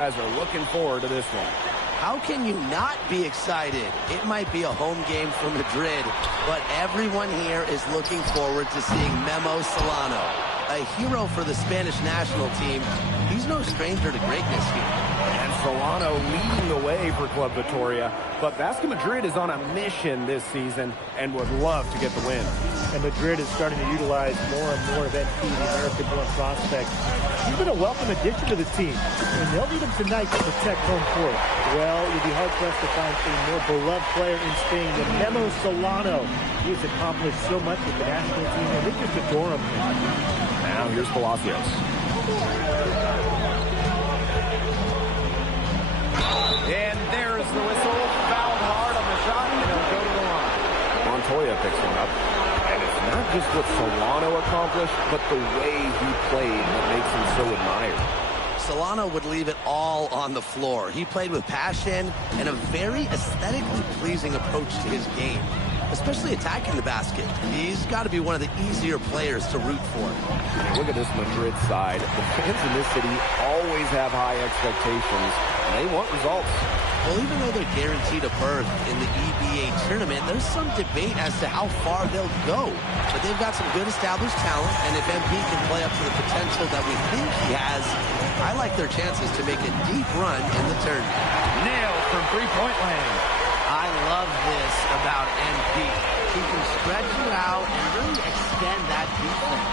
Guys are looking forward to this one. How can you not be excited? It might be a home game for Madrid, but everyone here is looking forward to seeing Memo Solano, a hero for the Spanish national team. He's no stranger to greatness here. And Solano leading the way for Club Vitoria, but Basque Madrid is on a mission this season and would love to get the win. And Madrid is starting to utilize more and more of NP, the American-born prospect. He's been a welcome addition to the team, and they'll need him tonight to protect home court. Well, you'd be hard-pressed to find a more beloved player in Spain than Memo Solano. He has accomplished so much with the national team, and they just adore him. Now here's Palacios. And there's the whistle. Fouled hard on the shot, and he'll go to the line. Montoya picks him up. And it's not just what Solano accomplished, but the way he played that makes him so admired. Solano would leave it all on the floor. He played with passion and a very aesthetically pleasing approach to his game, especially attacking the basket. He's got to be one of the easier players to root for. Look at this Madrid side. The fans in this city always have high expectations, and they want results. Well, even though they're guaranteed a berth in the EBA tournament, there's some debate as to how far they'll go. But they've got some good established talent, and if MP can play up to the potential that we think he has, I like their chances to make a deep run in the tournament. Nailed from three-point land. I love this about MP. He can stretch you out and really extend that defense.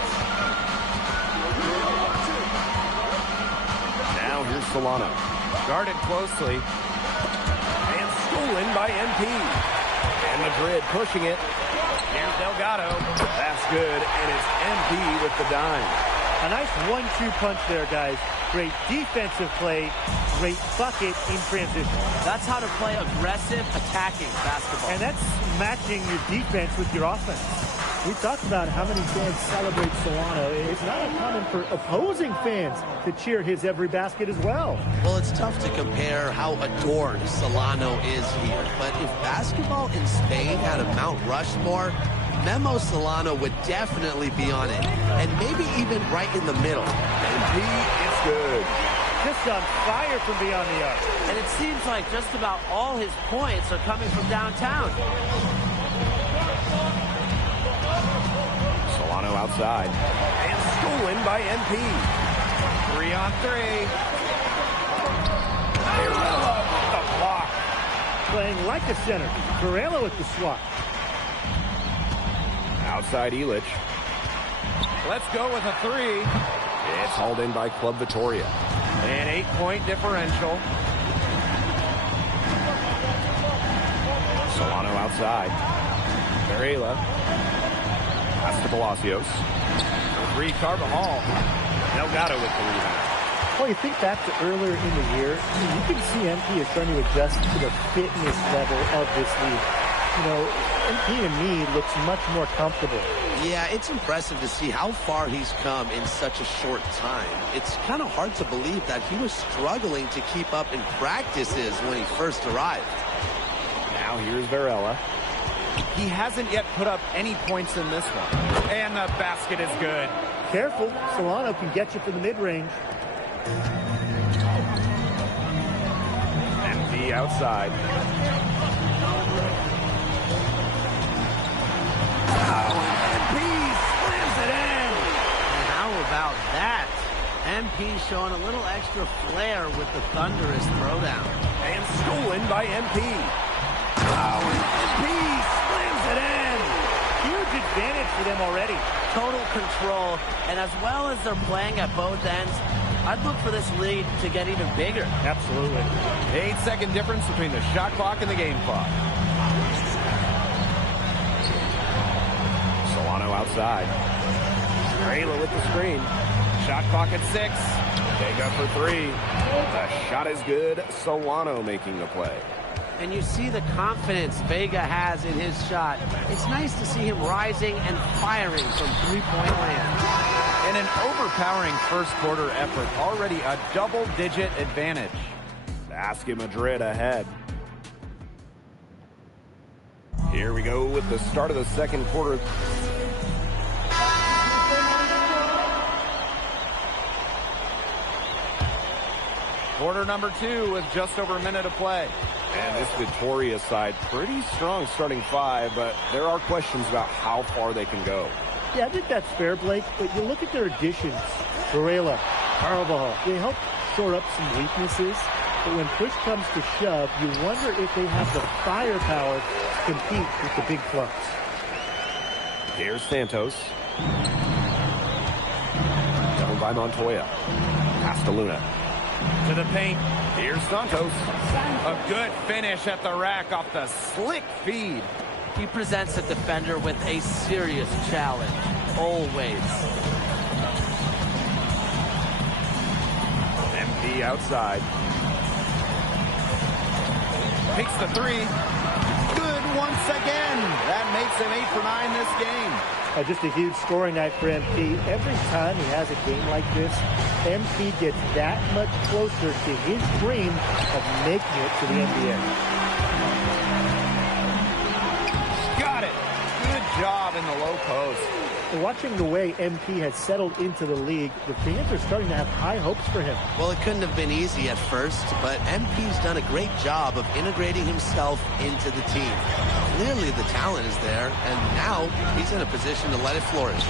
Now here's Solano. Guarded closely. And stolen by MP. And Madrid pushing it. Here's Delgado. That's good. And it's MP with the dime. A nice 1-2 punch there, guys. Great defensive play, great bucket in transition. That's how to play aggressive, attacking basketball. And that's matching your defense with your offense. We talked about how many fans celebrate Solano. It's not uncommon for opposing fans to cheer his every basket as well. Well, it's tough to compare how adored Solano is here. But if basketball in Spain had a Mount Rushmore, Memo Solano would definitely be on it. And maybe even right in the middle. MP is good. Just on fire from beyond the arc. And it seems like just about all his points are coming from downtown. Solano outside. And stolen by MP. 3-on-3. Varela with the block. Playing like a center. Varela with the swat. Outside Illich. Let's go with a three. It's hauled in by Club Vitoria. An 8-point differential. Solano outside. Varela. Pass to Palacios. For three, Carvajal. Delgado with the rebound. Well, you think back to earlier in the year, you can see MP is trying to adjust to the fitness level of this league. You know, MP to me looks much more comfortable. Yeah, it's impressive to see how far he's come in such a short time. It's kind of hard to believe that he was struggling to keep up in practices when he first arrived. Now here's Varela. He hasn't yet put up any points in this one. And the basket is good. Careful, Solano can get you from the mid-range. MP outside. MP slams it in. And how about that? MP showing a little extra flair with the thunderous throwdown. And stolen by MP. MP slams it in. Huge advantage for them already. Total control, and as well as they're playing at both ends, I'd look for this lead to get even bigger. Absolutely. 8-second difference between the shot clock and the game clock. Solano outside. Varela with the screen. Shot clock at 6. Vega for 3. The shot is good. Solano making the play. And you see the confidence Vega has in his shot. It's nice to see him rising and firing from three-point land. In an overpowering first quarter effort, already a double-digit advantage. Basque Madrid ahead. Here we go with the start of the second quarter. Quarter number 2 with just over a minute to play. And this Victoria side, pretty strong starting 5, but there are questions about how far they can go. Yeah, I think that's fair, Blake, but you look at their additions. Varela, Carvajal, they help shore up some weaknesses, but when push comes to shove, you wonder if they have the firepower to compete with the big clubs. Here's Santos. Down by Montoya. Castelluna. To the paint. Here's Santos. A good finish at the rack off the slick feed. He presents a defender with a serious challenge, always. MP outside. Takes the 3. Good once again. That makes him 8 for 9 this game. Just a huge scoring night for MP. Every time he has a game like this, MP gets that much closer to his dream of making it to the NBA. Got it. Good job in the low post. And watching the way MP has settled into the league, the fans are starting to have high hopes for him. Well, it couldn't have been easy at first, but MP's done a great job of integrating himself into the team. Clearly the talent is there, and now he's in a position to let it flourish.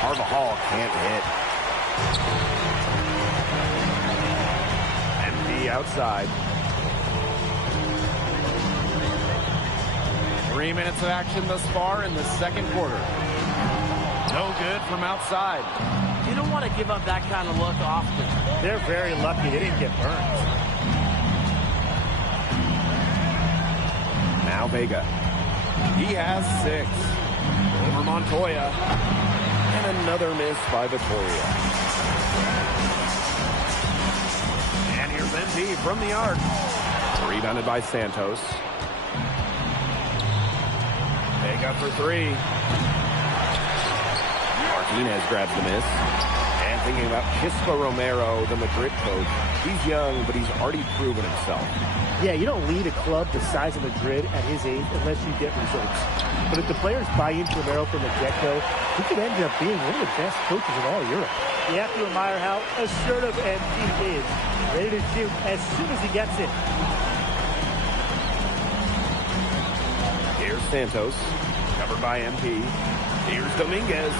Carvajal can't hit. MP outside. 3 minutes of action thus far in the second quarter. No good from outside. You don't want to give up that kind of look often. They're very lucky they didn't get burned. Now Vega. He has 6. Over Montoya. And another miss by Victoria. And here's MP from the arc. Rebounded by Santos. Vega for 3. Martinez grabs the miss. And thinking about Chispa Romero, the Madrid coach. He's young, but he's already proven himself. Yeah, you don't lead a club the size of Madrid at his age unless you get results. But if the players buy into Romero from the get-go, he could end up being one of the best coaches in all Europe. You have to admire how assertive MP is. Ready to shoot as soon as he gets it. Here's Santos. Covered by MP. Here's Dominguez.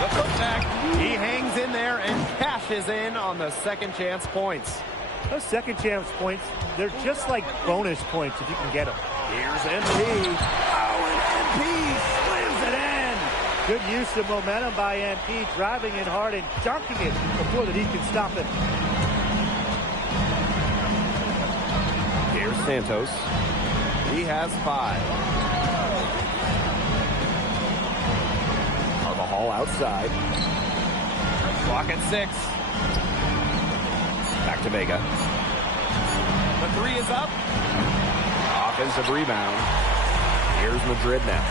The putback. He hangs in there and cashes in on the second chance points. Those second chance points, they're just like bonus points if you can get them. Here's MP. Oh, and MP slams it in. Good use of momentum by MP, driving in hard and dunking it before the D can stop it. Here's Santos. He has 5. Carvajal outside. Clock at 6. Back to Vega. The 3 is up. Offensive rebound. Here's Madrid now.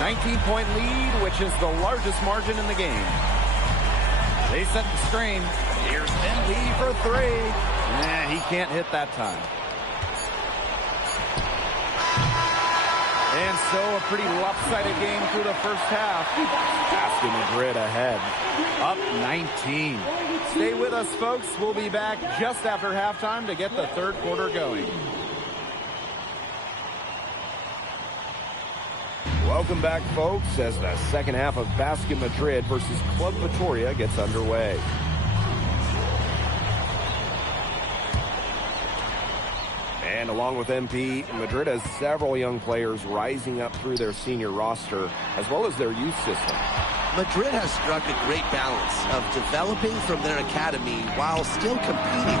19-point lead, which is the largest margin in the game. They set the screen. Here's MP for 3. Nah, he can't hit that time. And so a pretty lopsided game through the first half. Basket Madrid ahead. Up 19. Stay with us, folks. We'll be back just after halftime to get the third quarter going. Welcome back, folks, as the second half of Basket Madrid versus Club Victoria gets underway. And along with MP, Madrid has several young players rising up through their senior roster, as well as their youth system. Madrid has struck a great balance of developing from their academy while still competing.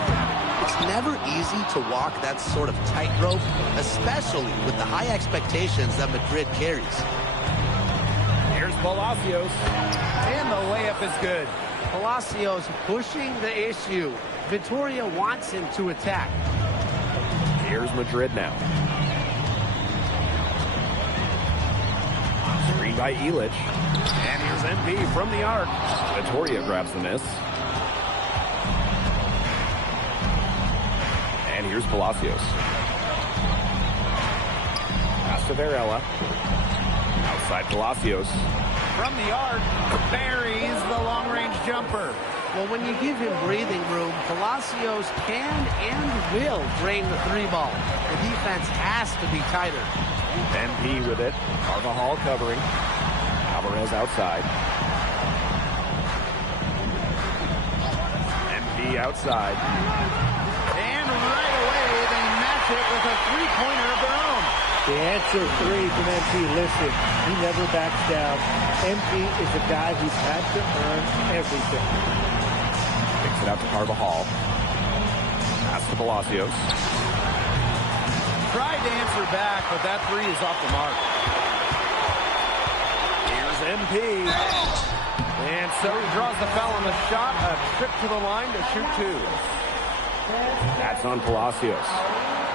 It's never easy to walk that sort of tightrope, especially with the high expectations that Madrid carries. Here's Palacios, and the layup is good. Palacios pushing the issue. Victoria wants him to attack. Here's Madrid now. Screen by Illich. And here's MP from the arc. Victoria grabs the miss. And here's Palacios. Pass to Varela. Outside Palacios. From the arc, buries the long-range jumper. Well, when you give him breathing room, Palacios can and will drain the three ball. The defense has to be tighter. MP with it. Carvajal covering. Alvarez outside. MP outside. And right away, they match it with a three-pointer of their own. The answer three from MP. Listen, he never backs down. MP is a guy who's had to earn everything. Picks it out to Carvajal. Pass to Palacios. Tried to answer back, but that three is off the mark. Here's MP. And so he draws the foul on the shot. A trip to the line to shoot two. That's on Palacios.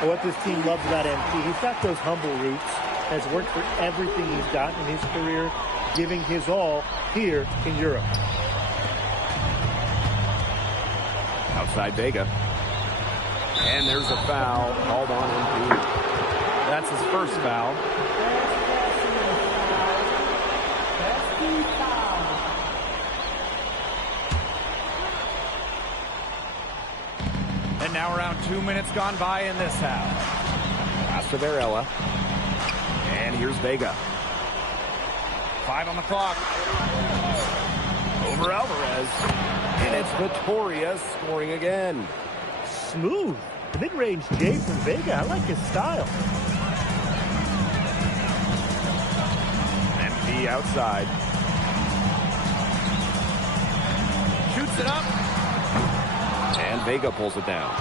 What this team loves about MP, he's got those humble roots, has worked for everything he's got in his career, giving his all here in Europe. Outside Vega. And there's a foul called on MP. That's his first foul. And now around 2 minutes gone by in this half. Pass to Varela. And here's Vega. 5 on the clock. Over Alvarez. And it's Vitoria scoring again. Smooth. The mid-range J from Vega. I like his style. MP outside. Shoots it up. And Vega pulls it down.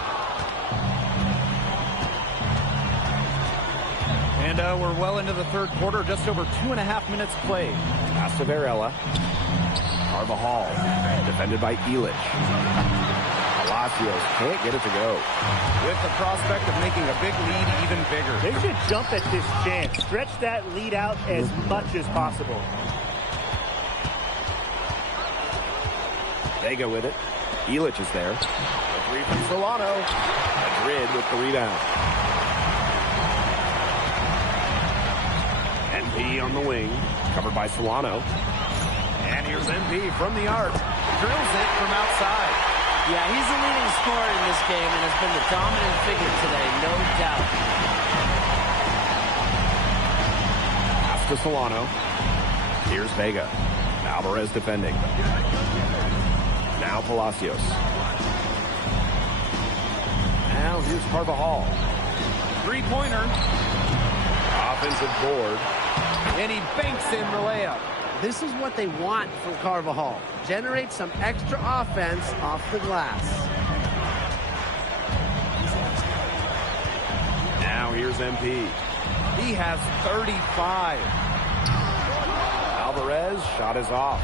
And we're well into the third quarter, just over 2.5 minutes played. Pass to Varela. Carvajal, defended by Illich. Palacios can't get it to go. With the prospect of making a big lead even bigger. They should jump at this chance. Stretch that lead out as much as possible. Vega with it. Illich is there. The three from Solano. Madrid with the rebound. MP on the wing. Covered by Solano. And here's MP from the arc. Drills it from outside. Yeah, he's the leading scorer in this game and has been the dominant figure today, no doubt. Pass to Solano. Here's Vega. Alvarez defending. Now Palacios. Now here's Carvajal. Three-pointer. Offensive board. And he banks in the layup. This is what they want from Carvajal. Generate some extra offense off the glass. Now here's MP. He has 35. Alvarez, shot is off.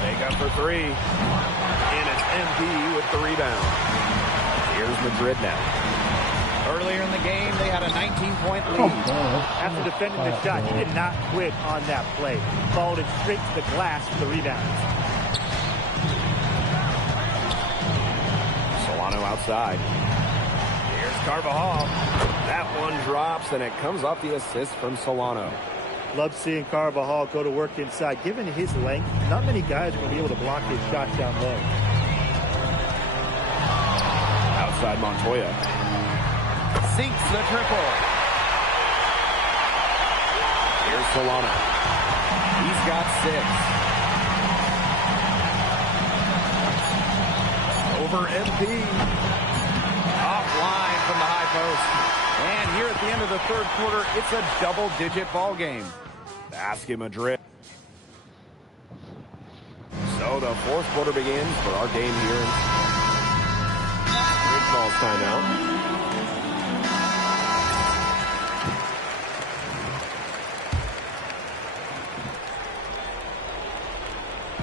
Vega for three. And it's MP with the rebound. Here's Madrid now. Earlier in the game, they had a 19-point lead. After defending the shot, he did not quit on that play. Followed it straight to the glass for the rebound. Solano outside. Here's Carvajal. That one drops, and it comes off the assist from Solano. Love seeing Carvajal go to work inside. Given his length, not many guys are going to be able to block his shot down low. Outside Montoya. Sinks the triple. Here's Solano. He's got 6. Over MP. Offline from the high post. And here at the end of the third quarter, it's a double-digit ball game. Basket Madrid. So the fourth quarter begins for our game here. Madrid calls timeout.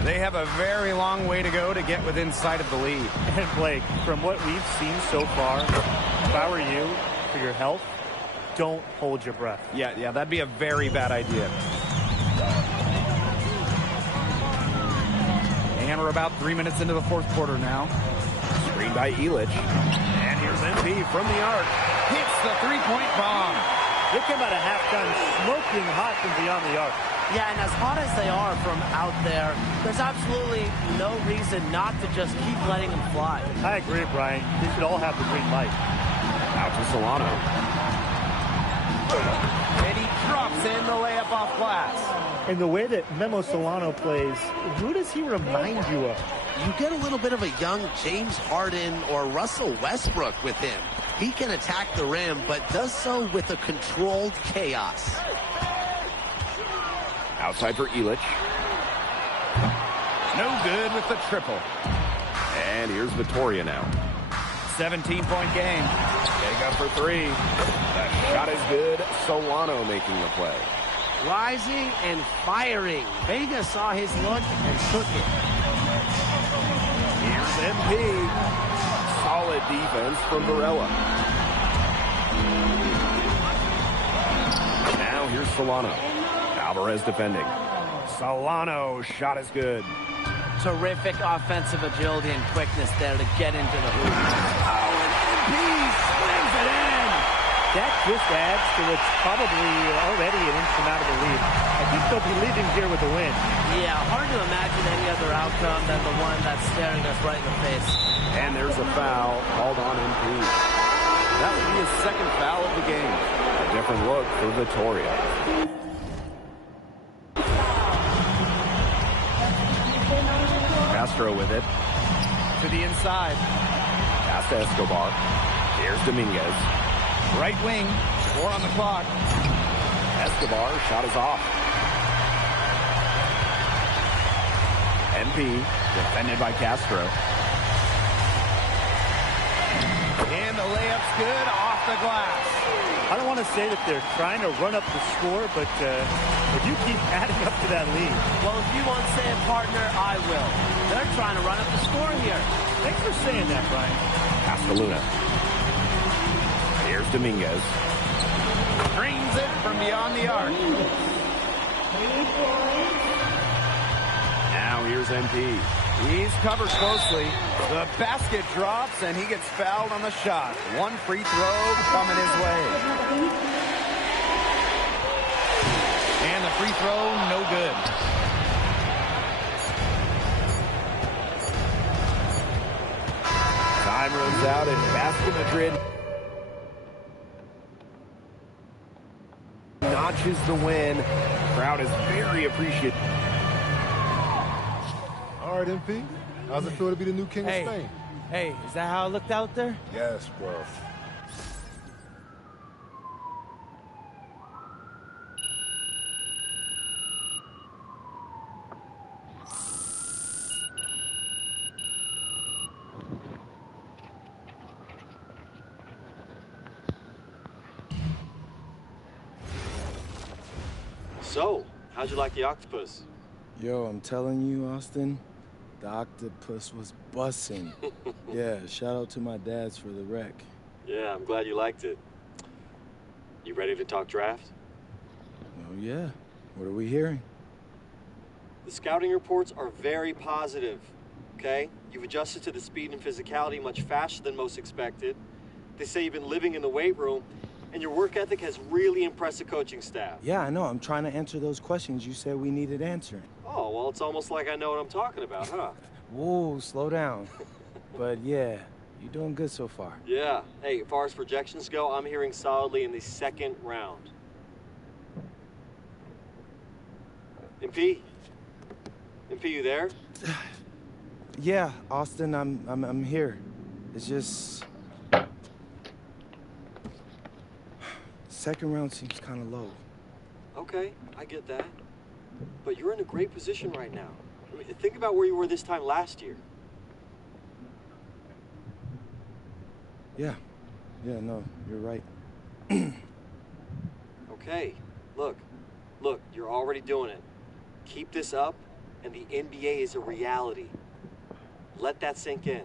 They have a very long way to go to get within sight of the lead. And Blake, from what we've seen so far, if I were you, for your health, don't hold your breath. Yeah, that'd be a very bad idea. And we're about 3 minutes into the fourth quarter now. Screen by Illich. And here's MP from the arc. Hits the three-point bomb. They come out of halftime smoking hot from beyond the arc. Yeah, and as hot as they are from out there, there's absolutely no reason not to just keep letting them fly. I agree, Brian. They should all have the green light. Out to Solano. And he drops in the layup off glass. And the way that Memo Solano plays, who does he remind you of? You get a little bit of a young James Harden or Russell Westbrook with him. He can attack the rim, but does so with a controlled chaos. Outside for Illich. No good with the triple. And here's Vitoria now. 17-point game. Getting up for three. The shot is good. Solano making the play. Rising and firing. Vega saw his look and took it. Here's MP. Solid defense from Varela. Now here's Solano. Alvarez defending. Solano, shot is good. Terrific offensive agility and quickness there to get into the hoop. Oh, and MP slams it in. That just adds to what's probably already an insurmountable lead. I think they'll be leaving here with a win. Yeah, hard to imagine any other outcome than the one that's staring us right in the face. And there's a foul called on MP. That would be his second foul of the game. A different look for Vitoria. Castro with it. To the inside. Pass to Escobar. Here's Dominguez. Right wing. 4 on the clock. Escobar, shot is off. MP, defended by Castro. And the layup's good off the glass. I don't want to say that they're trying to run up the score, but if you keep adding up to that lead. Well, if you won't say it, partner, I will. They're trying to run up the score here. Thanks for saying that, Brian. Castelluna. Here's Dominguez. Drains it from beyond the arc. Now here's MP. He's covered closely. The basket drops, and he gets fouled on the shot. One free throw coming his way. And the free throw, no good. Time runs out in Basket Madrid. Notches the win. Crowd is very appreciative. All right, MP. How's it feel to be the new king of Spain? Hey, is that how it looked out there? Yes, bro. So, how'd you like the octopus? Yo, I'm telling you, Austin, the octopus was bussin'. Yeah, shout out to my dads for the wreck. Yeah, I'm glad you liked it. You ready to talk draft? Oh, yeah. What are we hearing? The scouting reports are very positive, okay? You've adjusted to the speed and physicality much faster than most expected. They say you've been living in the weight room, and your work ethic has really impressed the coaching staff. Yeah, I know. I'm trying to answer those questions you said we needed answering. Oh, well, it's almost like I know what I'm talking about, huh? Whoa, slow down. But yeah, you're doing good so far. Yeah. Hey, as far as projections go, I'm hearing solidly in the second round. MP? MP, you there? Yeah, Austin, I'm here. It's just... Second round seems kind of low. Okay, I get that. But you're in a great position right now. I mean, think about where you were this time last year. Yeah, no, you're right. Okay, look, you're already doing it. Keep this up, and the NBA is a reality. Let that sink in.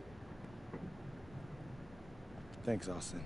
Thanks, Austin.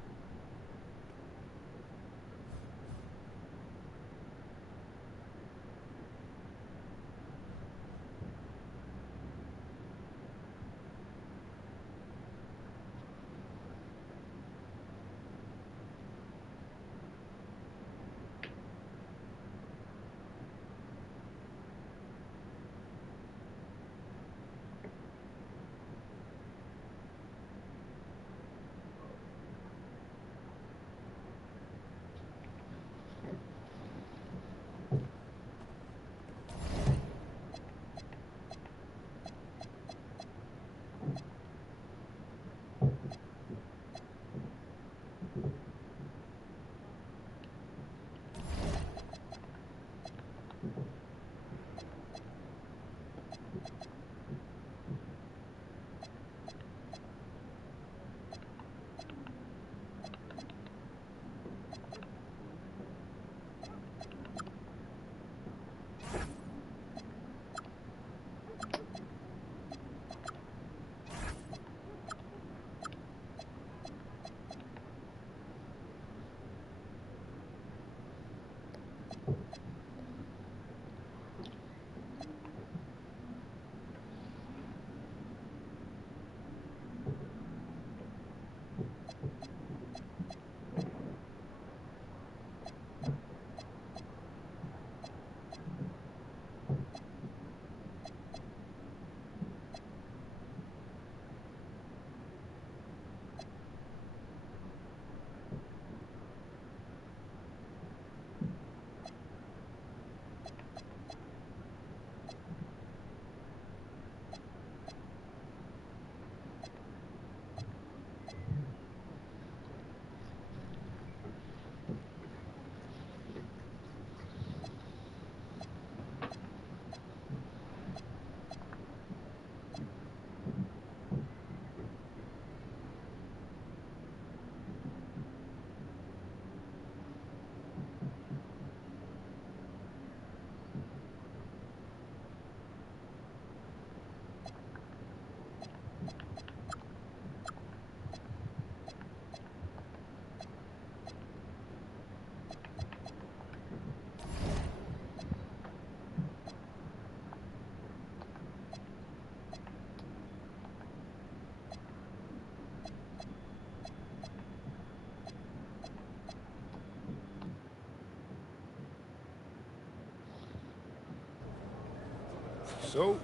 So,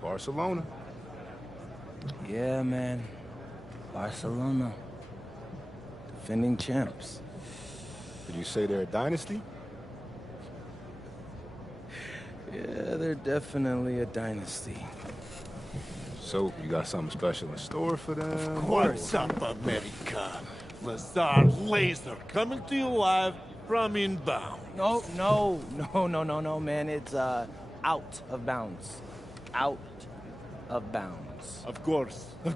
Barcelona. Yeah, man. Barcelona. Defending champs. Would you say they're a dynasty? Yeah, they're definitely a dynasty. So, you got something special in store for them? What's up, America? Lazar Laser coming to you live from inbound. No, man. It's out of bounds. Out of bounds. Of course. Yeah.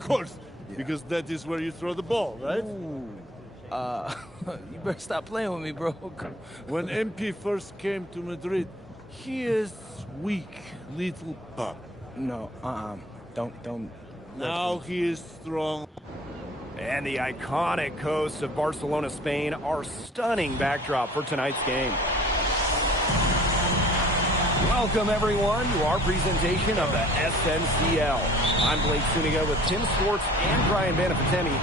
Because that is where you throw the ball, right? Ooh. You better stop playing with me, bro. When MP first came to Madrid, he is weak little pup. No, don't. Now he is strong. And the iconic coast of Barcelona, Spain, our stunning backdrop for tonight's game. Welcome, everyone, to our presentation of the SNCL. I'm Blake Suniga with Tim Swartz and Brian Banafitemi.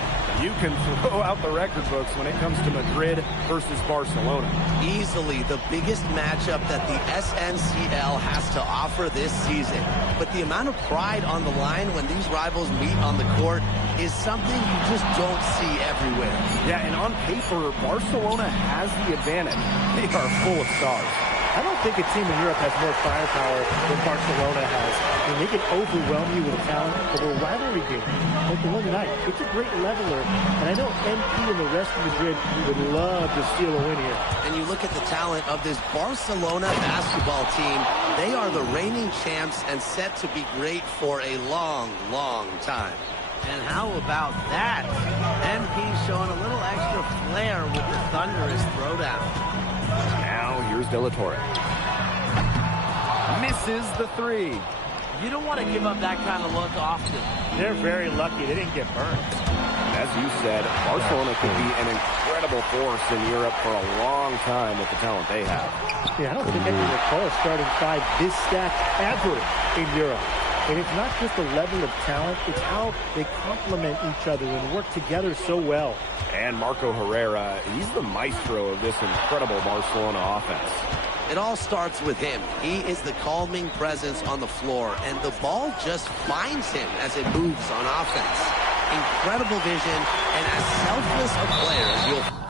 You can throw out the record books when it comes to Madrid versus Barcelona. Easily the biggest matchup that the SNCL has to offer this season. But the amount of pride on the line when these rivals meet on the court is something you just don't see everywhere. Yeah, and on paper, Barcelona has the advantage. They are full of stars. I don't think a team in Europe has more firepower than Barcelona has. I mean, they can overwhelm you with talent over a rivalry game like the one tonight. It's a great leveler, and I know MP and the rest of Madrid would love to steal a win here. And you look at the talent of this Barcelona basketball team, they are the reigning champs and set to be great for a long, long time. And how about that? MP showing a little extra flair with the thunderous throwdown. Now here's De La Torre. Misses the three. You don't want to give up that kind of look often. They're very lucky they didn't get burned. As you said, Barcelona could be an incredible force in Europe for a long time with the talent they have. Yeah, I don't think I can recall a starting five this stacked ever in Europe. And it's not just the level of talent, it's how they complement each other and work together so well. And Marco Herrera, he's the maestro of this incredible Barcelona offense. It all starts with him. He is the calming presence on the floor, and the ball just finds him as it moves on offense. Incredible vision, and as selfless a player as you'll...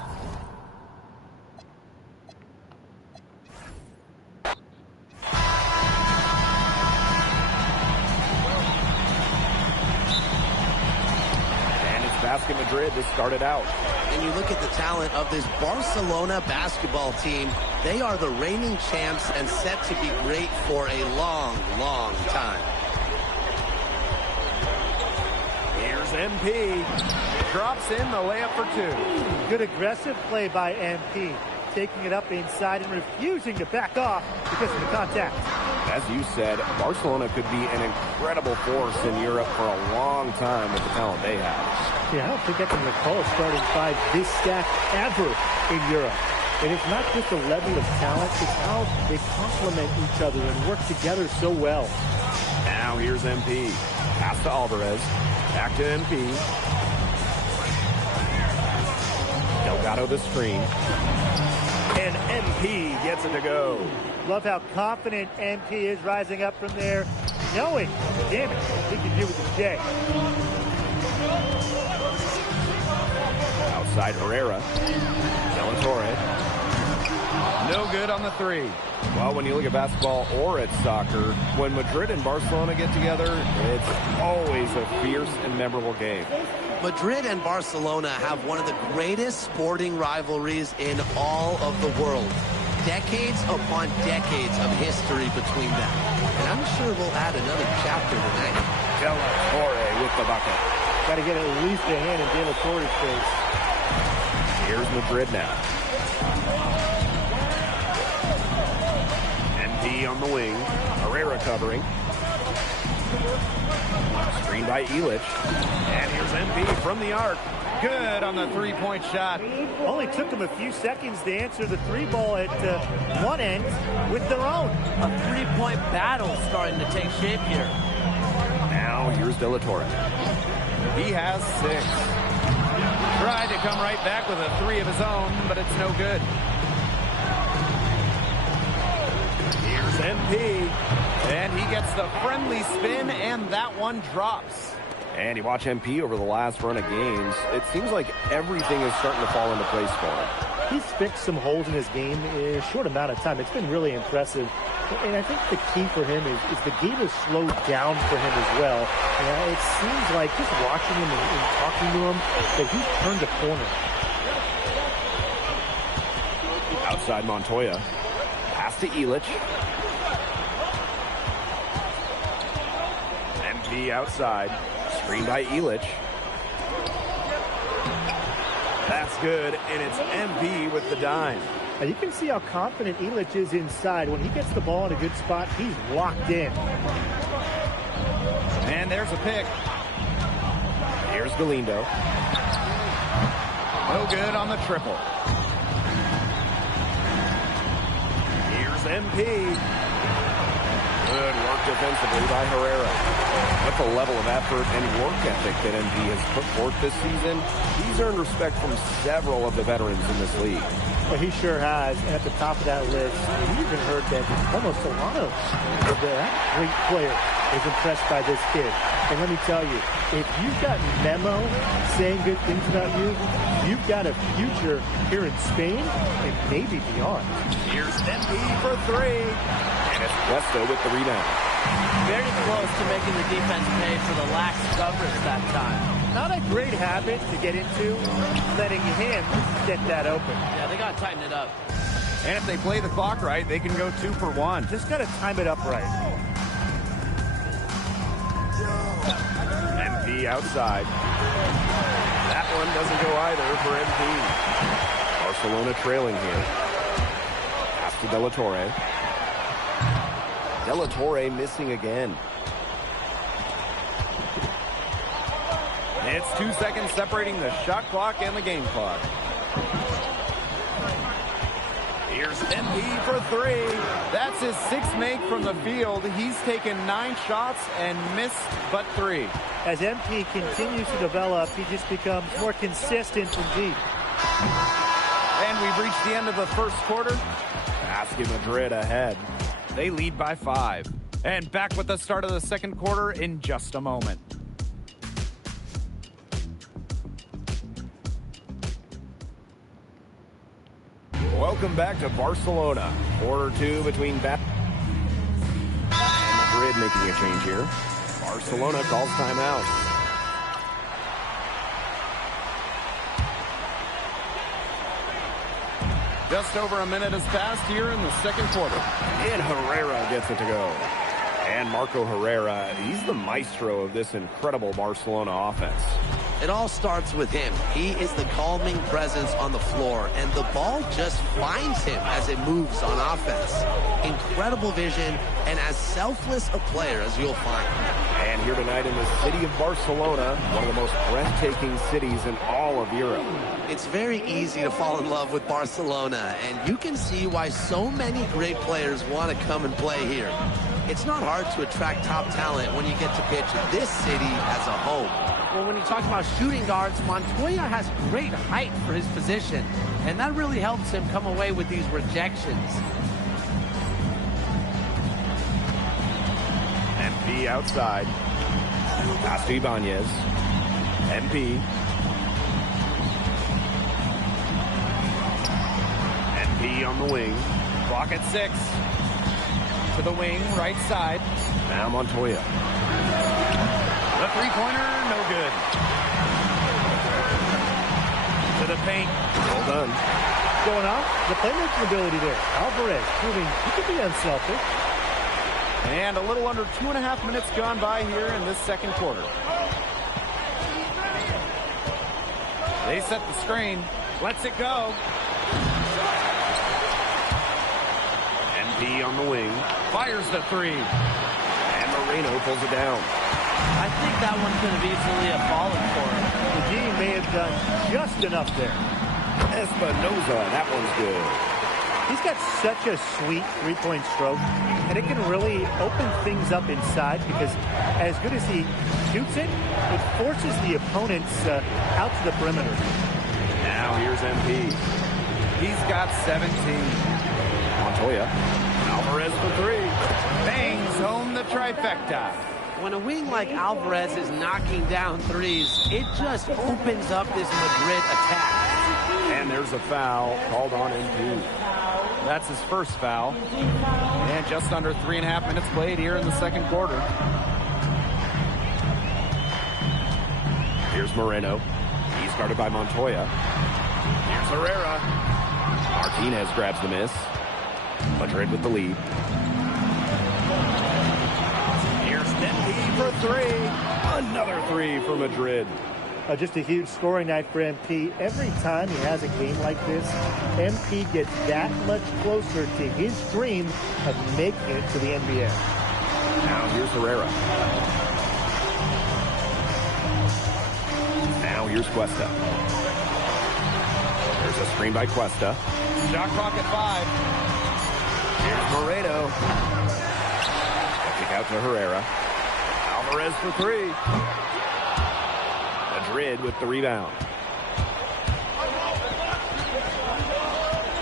Basket Madrid to start it out. And you look at the talent of this Barcelona basketball team. They are the reigning champs and set to be great for a long, long time. Here's MP. Drops in the layup for two. Good aggressive play by MP. Taking it up inside and refusing to back off because of the contact. As you said, Barcelona could be an incredible force in Europe for a long time with the talent they have. Yeah, I don't think I can recall a starting five this stacked ever in Europe. And it's not just the level of talent, it's how they complement each other and work together so well. Now here's MP. Pass to Alvarez. Back to MP. Delgado the screen. And MP gets it to go. Love how confident MP is rising up from there, knowing the damage he can do with his J. Outside Herrera. Delatorre. No good on the three. Well, when you look at basketball or at soccer, when Madrid and Barcelona get together, it's always a fierce and memorable game. Madrid and Barcelona have one of the greatest sporting rivalries in all of the world. Decades upon decades of history between them. And I'm sure we'll add another chapter tonight. Delatorre with the bucket. Got to get at least a hand in Delatorre's face. Here's Madrid now. MP on the wing. Herrera covering. Screen by Illich. And here's MP from the arc. Good on the three-point shot. Only took them a few seconds to answer the three ball at one end with their own. A three-point battle starting to take shape here. Now here's Delatorre. He has 6. Tried to come right back with a 3 of his own, but it's no good. Here's MP. And he gets the friendly spin, and that one drops. And you watch MP over the last run of games, it seems like everything is starting to fall into place for him. He's fixed some holes in his game in a short amount of time. It's been really impressive. And I think the key for him is the game has slowed down for him as well. And it seems like just watching him and talking to him that he's turned a corner. Outside Montoya. Pass to Illich. MP outside. Screen by Illich. That's good, and it's MP with the dime. Now you can see how confident Illich is inside. When he gets the ball in a good spot, he's locked in. And there's a pick. Here's Galindo. No good on the triple. Here's MP. Good work defensively by Herrera. With the level of effort and work ethic that MP has put forth this season, he's earned respect from several of the veterans in this league. Well, he sure has. And at the top of that list, we even heard that almost Solano, that great player, is impressed by this kid. And let me tell you, if you've got Memo saying good things about you, you've got a future here in Spain and maybe beyond. Here's MP for 3. And it's Cuesta with the rebound. Very close to making the defense pay for the lax coverage that time. Not a great habit to get into, letting him get that open. Yeah, they got to tighten it up. And if they play the clock right, they can go 2 for 1. Just got to time it up right. MP outside. That one doesn't go either for MP. Barcelona trailing here. Pass to Delatorre. Delatorre missing again. It's 2 seconds separating the shot clock and the game clock. Here's MP for 3. That's his 6th make from the field. He's taken 9 shots and missed but 3. As MP continues to develop, he just becomes more consistent from deep. And we've reached the end of the first quarter. Basket Madrid ahead. They lead by 5. And back with the start of the second quarter in just a moment. Welcome back to Barcelona. Quarter 2 between and Madrid making a change here. Barcelona calls timeout. Just over a minute has passed here in the second quarter. And Herrera gets it to go. And Marco Herrera, he's the maestro of this incredible Barcelona offense. It all starts with him. He is the calming presence on the floor, and the ball just finds him as it moves on offense. Incredible vision, and as selfless a player as you'll find. And here tonight in the city of Barcelona, one of the most breathtaking cities in all of Europe. It's very easy to fall in love with Barcelona, and you can see why so many great players want to come and play here. It's not hard to attract top talent when you get to pitch this city as a home. Well, when you talk about shooting guards, Montoya has great height for his position, and that really helps him come away with these rejections. MP outside. Pass to Ibanez. MP. MP on the wing. Clock at 6. To the wing, right side. Now Montoya. The three-pointer, no good. To the paint. Well done. Going out, the playmaking ability there. Alvarez proving he can be unselfish. And a little under 2.5 minutes gone by here in this second quarter. They set the screen. Lets it go. MP on the wing. Fires the three. And Moreno pulls it down. I think that one could have easily have fallen for him. The team may have done just enough there. Espinoza, that one's good. He's got such a sweet three-point stroke, and it can really open things up inside because as good as he shoots it, it forces the opponents out to the perimeter. Now here's MP. He's got 17. Montoya. Alvarez for three. Bangs home the trifecta. When a wing like Alvarez is knocking down threes, it just opens up this Madrid attack. And there's a foul called on MP. That's his first foul. And just under 3.5 minutes played here in the second quarter. Here's Moreno. He's guarded by Montoya. Here's Herrera. Martinez grabs the miss. Madrid with the lead. Here's MP for three. Another three for Madrid. Just a huge scoring night for MP. Every time he has a game like this, MP gets that much closer to his dream of making it to the NBA. Now here's Herrera. Now here's Cuesta. There's a screen by Cuesta. Shot clock at 5. Here's Moreno. Kick out to Herrera. Alvarez for three. Madrid with the rebound.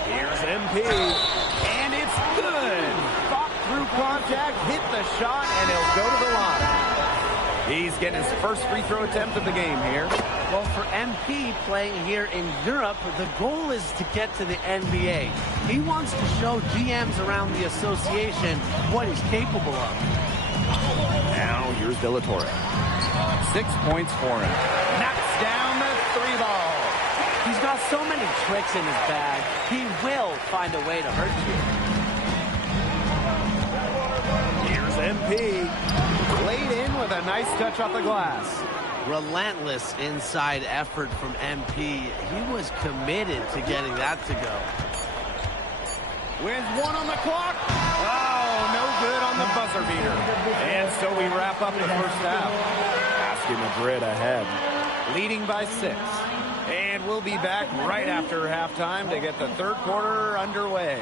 Here's MP. And it's good. Fought through contact, hit the shot, and he'll go to the line. He's getting his first free throw attempt of the game here. Well, for MP playing here in Europe, the goal is to get to the NBA. He wants to show GMs around the association what he's capable of. Now here's De La Torre. 6 points for him. Knocks down the three ball. He's got so many tricks in his bag. He will find a way to hurt you. Here's MP. Laid in with a nice touch off the glass. Relentless inside effort from MP. He was committed to getting that to go. With 1 on the clock. Oh, no good on the buzzer beater. And so we wrap up the first half. Basket Madrid ahead. Leading by 6. And we'll be back right after halftime to get the third quarter underway.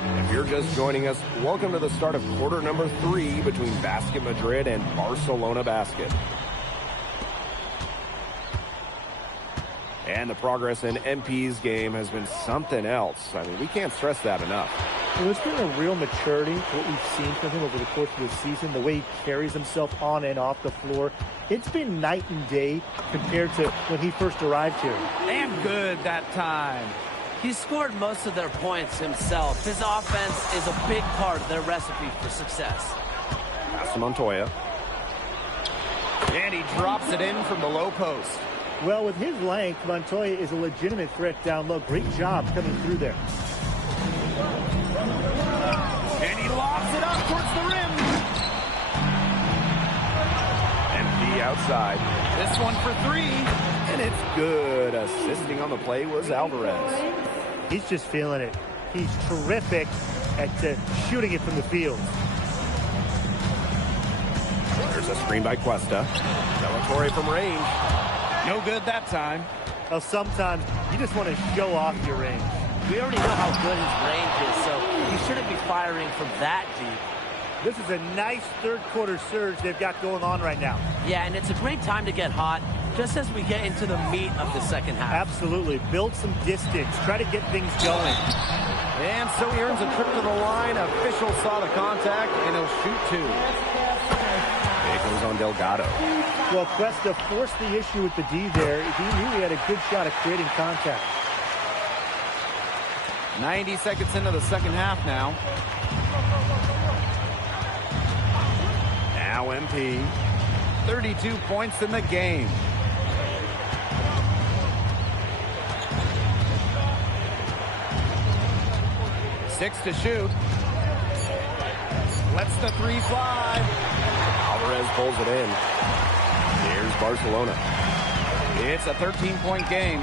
If you're just joining us, welcome to the start of quarter number 3 between Basket Madrid and Barcelona Basket. And the progress in MP's game has been something else. I mean, we can't stress that enough. Well, it's been a real maturity to what we've seen from him over the course of the season, the way he carries himself on and off the floor. It's been night and day compared to when he first arrived here. And good that time. He scored most of their points himself. His offense is a big part of their recipe for success. Pass to Montoya. And he drops it in from the low post. Well, with his length, Montoya is a legitimate threat down low. Great job coming through there. And he lobs it up towards the rim. MP outside. This one for three. And it's good. Assisting on the play was Alvarez. He's just feeling it. He's terrific at shooting it from the field. There's a screen by Cuesta. Delatorre from range. No good that time. Well, sometimes you just want to show off your range. We already know how good his range is, so he shouldn't be firing from that deep. This is a nice third quarter surge they've got going on right now. Yeah, and it's a great time to get hot, just as we get into the meat of the second half. Absolutely. Build some distance. Try to get things going. And so he earns a trip to the line. Official saw the contact, and he'll shoot two. It goes on Delgado. Well, Cuesta forced the issue with the D there. He knew he had a good shot at creating contact. 90 seconds into the second half now. Now MP. 32 points in the game. Six to shoot. Lets the three fly. Alvarez pulls it in. Here's Barcelona. It's a 13-point game.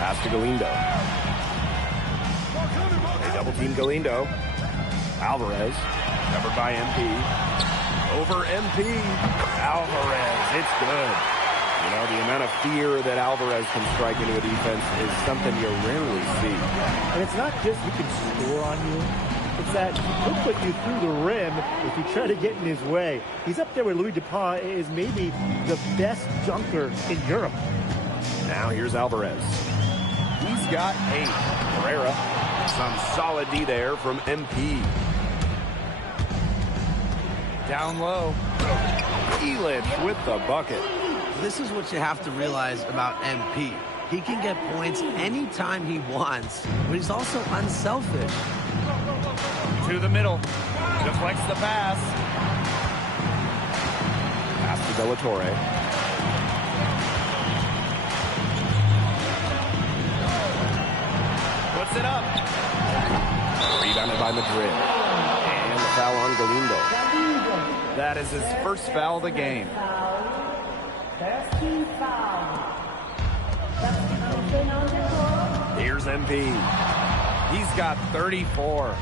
Pass to Galindo. They double-team Galindo. Alvarez, covered by MP. Over MP. Alvarez, it's good. You know, the amount of fear that Alvarez can strike into a defense is something you rarely see. And it's not just he can score on you. It's that he'll put you through the rim if you try to get in his way. He's up there with Louis Dupont, is maybe the best dunker in Europe. Now here's Alvarez. He's got 8. Herrera, some solid D there from MP. Down low. Elich with the bucket. This is what you have to realize about MP. He can get points anytime he wants, but he's also unselfish. To the middle. Deflects the pass. Pass to Delatorre. Puts it up. Rebounded by Madrid. And the foul on Galindo. That is his first foul of the game. Here's MP. He's got 34.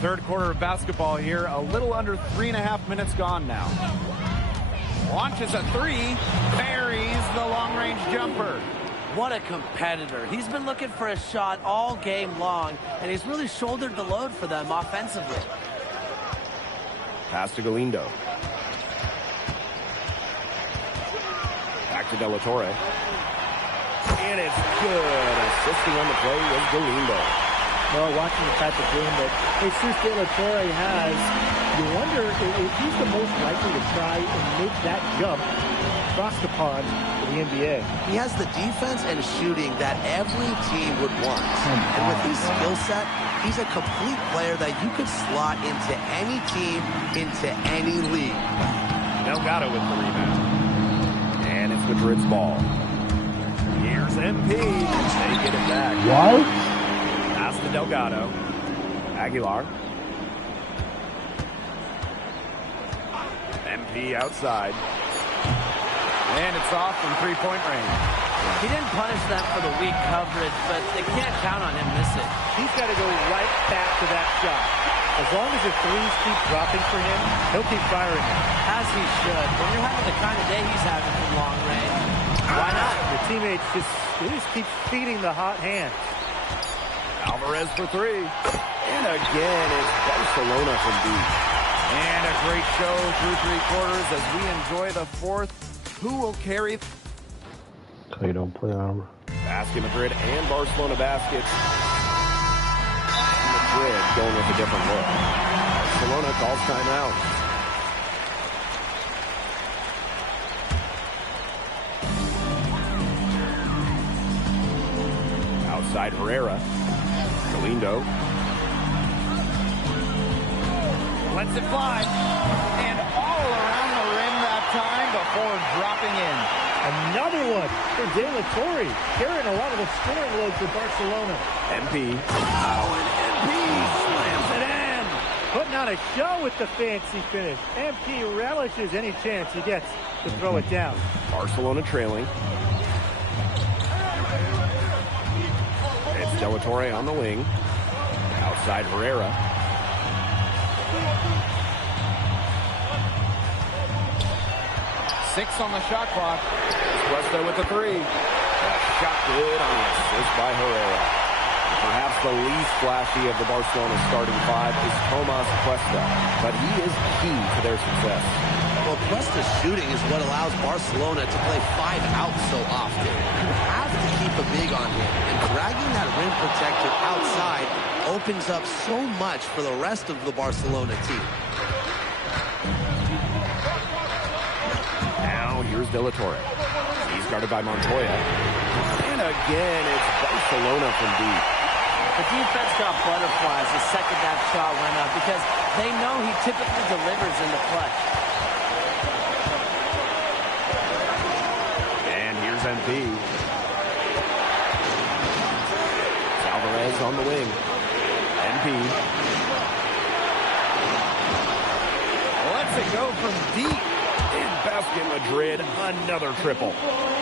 Third quarter of basketball here. A little under 3.5 minutes gone now. Launches a three. Buries the long-range jumper. What a competitor. He's been looking for a shot all game long, and he's really shouldered the load for them offensively. Pass to Galindo. Back to Delatorre. And it's good. Assisting on the play was Galindo. Well, watching the type of game that Jesus Delatorre has, you wonder if he's the most likely to try and make that jump across the pond in the NBA. He has the defense and shooting that every team would want. And with his skill set, he's a complete player that you could slot into any team, into any league. Delgado with the rebound. And it's Madrid's ball. Here's MP. They get it back. What? Pass to Delgado. Aguilar. MP outside. And it's off from three-point range. He didn't punish them for the weak coverage, but they can't count on him missing. He's got to go right back to that shot. As long as the threes keep dropping for him, he'll keep firing them. As he should. When you're having the kind of day he's having from long range, why not? The teammates just keep feeding the hot hand. Alvarez for three. And again, it's Barcelona from deep. And a great show through three quarters as we enjoy the fourth. Who will carry? So you don't play armor. Basket Madrid and Barcelona baskets. Madrid going with a different look. Barcelona calls timeout. Outside Herrera. Galindo. Lets it fly. And all around the rim that time before dropping in. Another one for De La Torre, carrying a lot of the scoring load for Barcelona. MP. Oh, and MP slams it in. Putting on a show with the fancy finish. MP relishes any chance he gets to throw it down. Barcelona trailing. It's De La Torre on the wing. Outside Herrera. Six on the shot clock. Cuesta with the three. That shot good on the assist by Herrera. Perhaps the least flashy of the Barcelona starting five is Tomas Cuesta, but he is key to their success. Well, Cuesta's shooting is what allows Barcelona to play 5 out so often. You have to keep a big on him, and dragging that rim protector outside opens up so much for the rest of the Barcelona team. Now here's De La Torre. He's guarded by Montoya. And again, it's Barcelona from deep. The defense got butterflies the second that shot went up because they know he typically delivers in the clutch. And here's MP. Alvarez on the wing. MP. Lets it go from deep. In basket Madrid, another triple.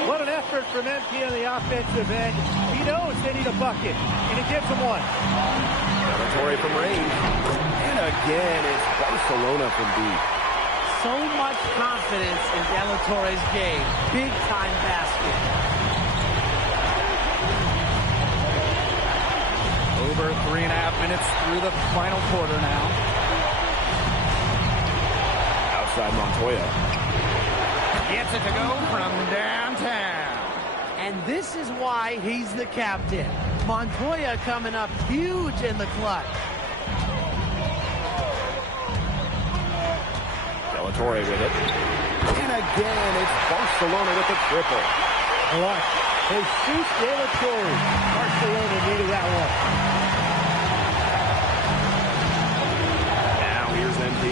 What an effort from MP on the offensive end. He knows they need a bucket, and he gives them one. De La Torre from range. And again, it's Barcelona from deep. So much confidence in De La Torre's game. Big time basket. Over 3.5 minutes through the final quarter now. Outside Montoya. Gets it to go from downtown. And this is why he's the captain. Montoya coming up huge in the clutch. De La Torre with it. And again, it's Barcelona with the triple. Clutch. Jesus De La Torre. Barcelona needed that one. Now here's MP.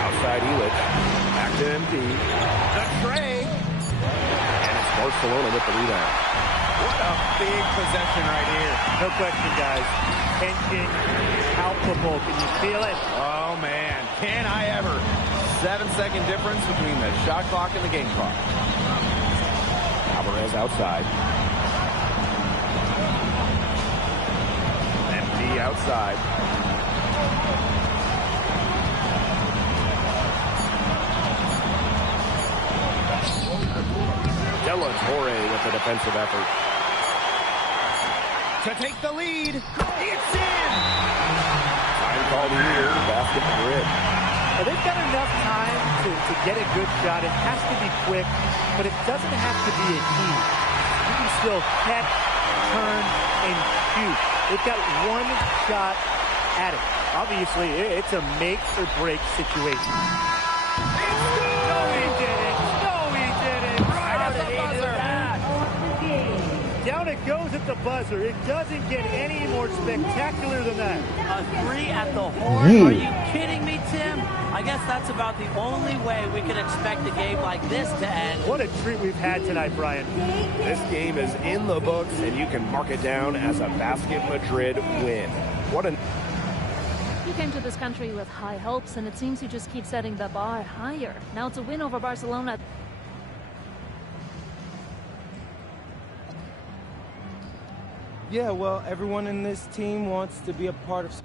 Outside Illich. Back to MP. The tray. And it's Barcelona with the rebound. What a big possession right here. No question, guys. Tension, palpable. Can you feel it? Oh, man. Can I ever? 7-second difference between the shot clock and the game clock. Alvarez outside. MP outside. De La Torre with the defensive effort. To take the lead. It's in. Time called here. Basket Madrid. Well, they've got enough time to get a good shot. It has to be quick, but it doesn't have to be a heat. You can still catch, turn, and shoot. They've got one shot at it. Obviously, it's a make or break situation. No, he didn't. No, he didn't. Right at the buzzer. Down it goes at the buzzer. It doesn't get any more spectacular than that. A 3 at the horn? Are you kidding me, Tim? I guess that's about the only way we can expect a game like this to end. What a treat we've had tonight, Brian. This game is in the books, and you can mark it down as a Basket Madrid win. What an... You came to this country with high hopes, and it seems you just keep setting the bar higher. Now it's a win over Barcelona. Yeah, well, everyone in this team wants to be a part of...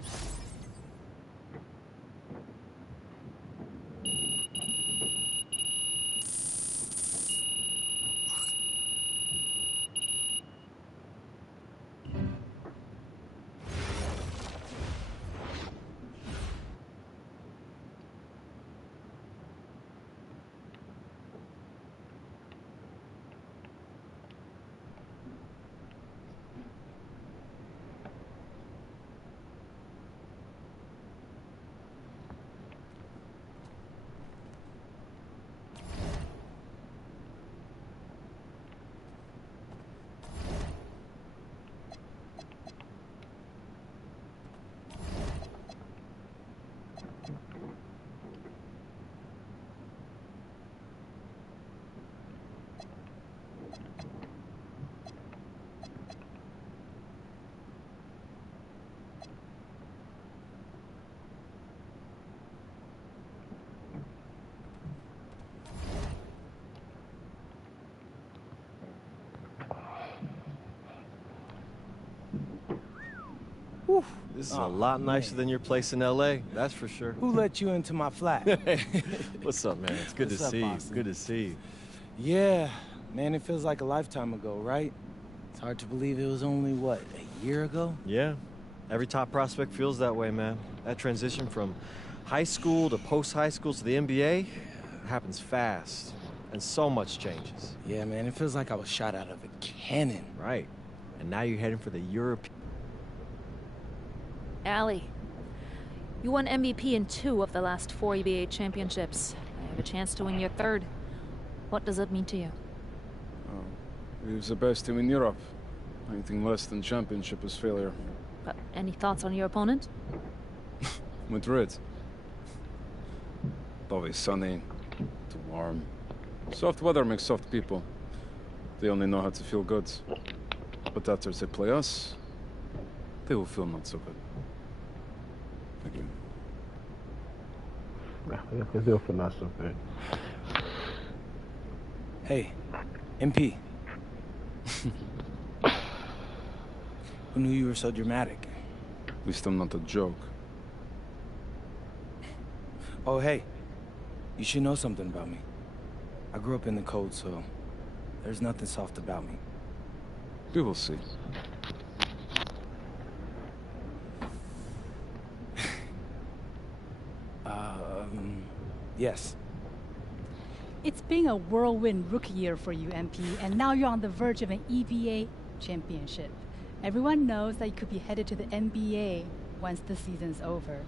Whew. This is a lot nicer than your place in L.A., that's for sure. Who let you into my flat? What's up, man? It's good to see you. Good to see you. Yeah, man, it feels like a lifetime ago, right? It's hard to believe it was only, what, a year ago? Yeah. Every top prospect feels that way, man. That transition from high school to post-high school to the NBA happens fast, and so much changes. Yeah, man, it feels like I was shot out of a cannon. Right. And now you're heading for the European. Allie, you won MVP in 2 of the last 4 EBA championships. I have a chance to win your 3rd. What does it mean to you? He was the best team in Europe. Anything less than championship is failure. But any thoughts on your opponent? Madrid. Always sunny, too warm. Soft weather makes soft people. They only know how to feel good. But after they play us, they will feel not so good. Thank you. Hey, MP. Who knew you were so dramatic? At least I'm not a joke. Oh, hey. You should know something about me. I grew up in the code, so there's nothing soft about me. We will see. Yes. It's been a whirlwind rookie year for you, MP, and now you're on the verge of an EBA championship. Everyone knows that you could be headed to the NBA once the season's over.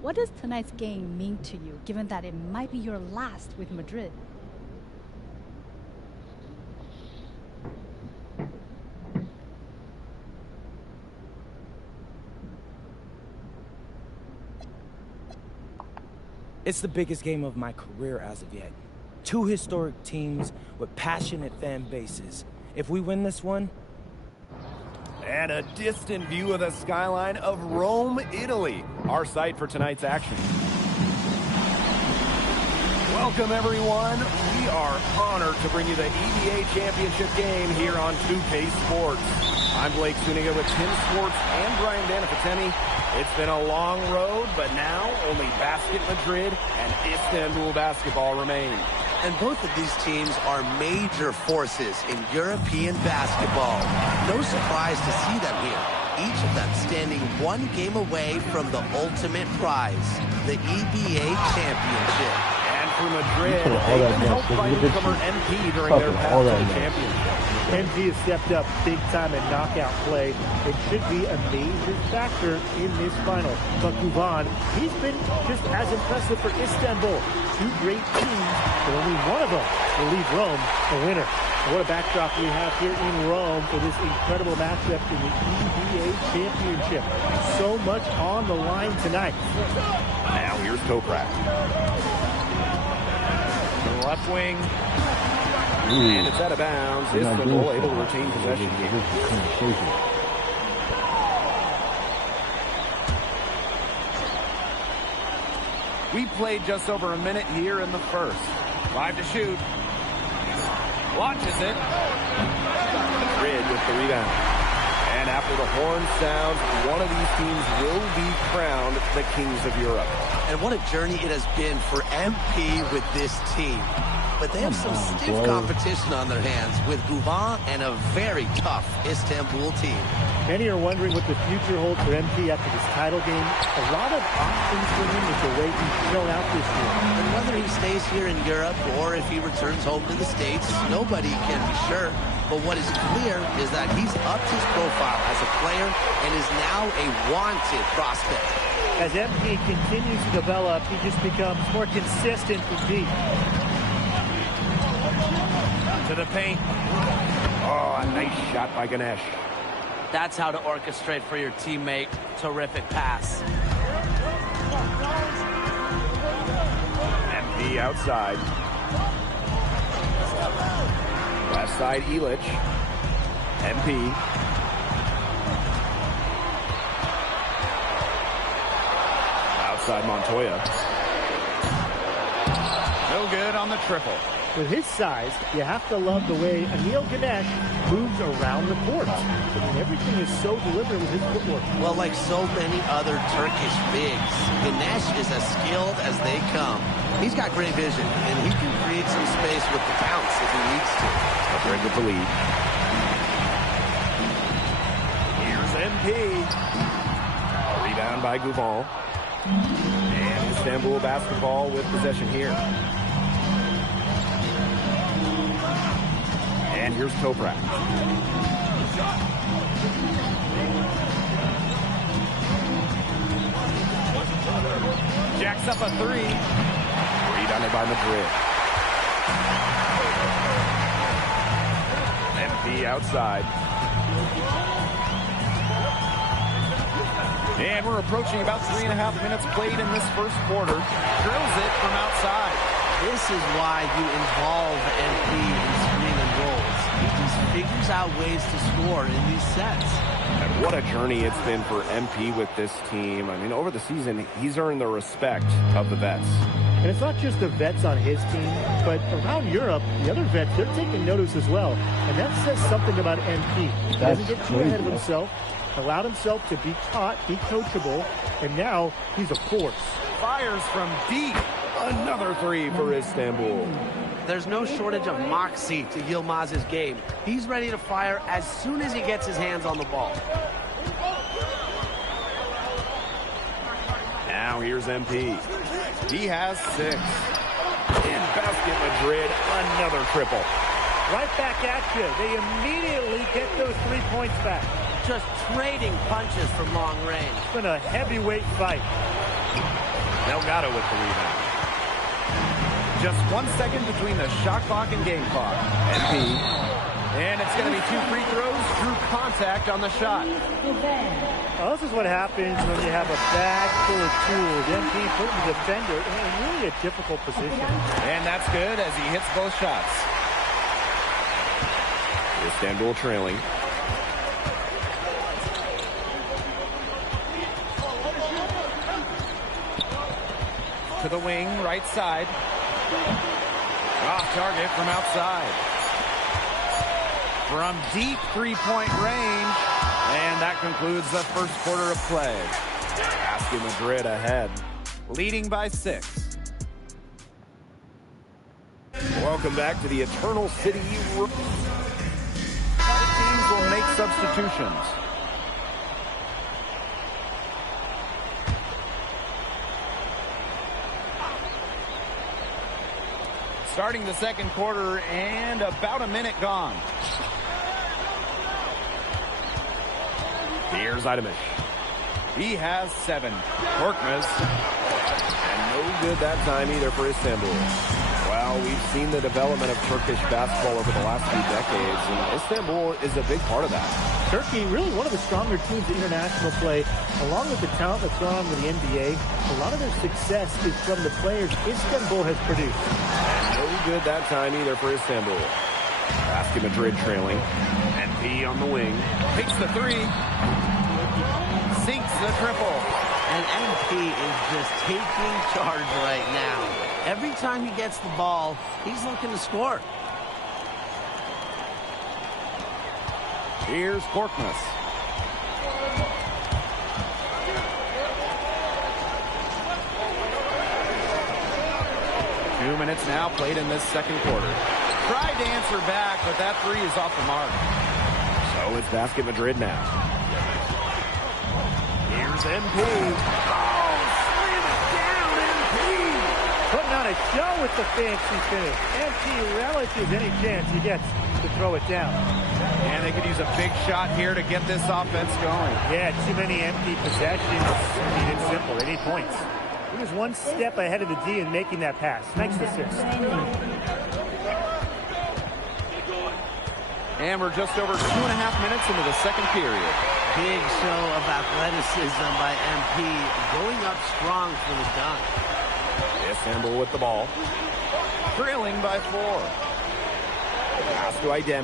What does tonight's game mean to you, given that it might be your last with Madrid? It's the biggest game of my career as of yet. 2 historic teams with passionate fan bases. If we win this one... And a distant view of the skyline of Rome, Italy, our site for tonight's action. Welcome, everyone. We are honored to bring you the EBA Championship game here on 2K Sports. I'm Blake Suniga with Tim Sports and Brian Danifiteni. It's been a long road, but now only Basket Madrid and Istanbul basketball remain. And both of these teams are major forces in European basketball. No surprise to see them here. Each of them standing 1 game away from the ultimate prize, the EBA Championship. And for Madrid, they've been helped by newcomer MP during their path to the championship. MP has stepped up big time in knockout play. It should be a major factor in this final. But Guvan, he's been just as impressive for Istanbul. 2 great teams, but only one of them will leave Rome a winner. And what a backdrop we have here in Rome for this incredible matchup in the EBA Championship. So much on the line tonight. Now here's Toprak. The left wing. And it's out of bounds. Istanbul able to retain possession here. We played just over a minute here in the first. 5 to shoot. Launches it. Madrid with the rebound. And after the horn sounds, one of these teams will be crowned the Kings of Europe. And what a journey it has been for MP with this team. But they have some stiff competition on their hands with Guvan and a very tough Istanbul team. Many are wondering what the future holds for MP after this title game. A lot of options for him with the way he's shown out this year. And whether he stays here in Europe or if he returns home to the States, nobody can be sure. But what is clear is that he's upped his profile as a player and is now a wanted prospect. As MP continues to develop, he just becomes more consistent from deep. To the paint. Oh, a nice shot by Ganesh. That's how to orchestrate for your teammate. Terrific pass. MP outside. Left side, Illich. MP. Outside, Montoya. No good on the triple. With his size, you have to love the way Anil Ganesh moves around the court. I mean, everything is so deliberate with his footwork. Well, like so many other Turkish bigs, Ganesh is as skilled as they come. He's got great vision, and he can create some space with the bounce if he needs to. Madrid with the lead. Here's MP. A rebound by Gouval. And Istanbul basketball with possession here. And here's Toprak. Jacks up a three. Rebounded by Madrid. MP outside. And we're approaching about 3.5 minutes played in this first quarter. Drills it from outside. This is why you involve MP in screen and rolls. He just figures out ways to score in these sets. And what a journey it's been for MP with this team. I mean, over the season, he's earned the respect of the vets. And it's not just the vets on his team, but around Europe, the other vets, they're taking notice as well. And that says something about MP. He doesn't get too ahead of himself, allowed himself to be taught, be coachable, and now he's a force. Fires from deep. Another three for Istanbul. There's no shortage of moxie to Yilmaz's game. He's ready to fire as soon as he gets his hands on the ball. Now here's MP. He has 6. In basket Madrid, another triple. Right back at you. They immediately get those 3 points back. Just trading punches from long range. It's been a heavyweight fight. Delgado with the rebound. Just 1 second between the shot clock and game clock. MP. And it's going to be 2 free throws through contact on the shot. Well, this is what happens when you have a bag full of tools. MP putting the defender in really a difficult position. And that's good as he hits both shots. Istanbul trailing. To the wing, right side. Off target from outside. From deep three-point range. And that concludes the first quarter of play. Basket Madrid ahead. Leading by 6. Welcome back to the Eternal City. Teams will make substitutions. Starting the second quarter and about a minute gone. Here's Idemish. He has 7. Korkmaz. And no good that time either for Istanbul. Well, we've seen the development of Turkish basketball over the last few decades, and Istanbul is a big part of that. Turkey, really one of the stronger teams in international play, along with the talent that's gone on with the NBA. A lot of their success is from the players Istanbul has produced. And no good that time either for Istanbul. Basket Madrid trailing. MP on the wing. Takes the 3. Sinks the triple. And MP is just taking charge right now. Every time he gets the ball, he's looking to score. Here's Korkmaz. Two minutes now played in this second quarter. Tried to answer back, but that 3 is off the mark. So it's Basket Madrid now. Here's MP. Oh, slam it down, MP! Putting on a show with the fancy finish. MP relishes any chance he gets to throw it down. And they could use a big shot here to get this offense going. Yeah, too many empty possessions. I mean, it's simple. They need points. He was 1 step ahead of the D in making that pass. Nice assist. And we're just over 2.5 minutes into the second period. Big show of athleticism by MP, going up strong for the dunk. Istanbul with the ball. Trailing by 4. Pass to Idemish.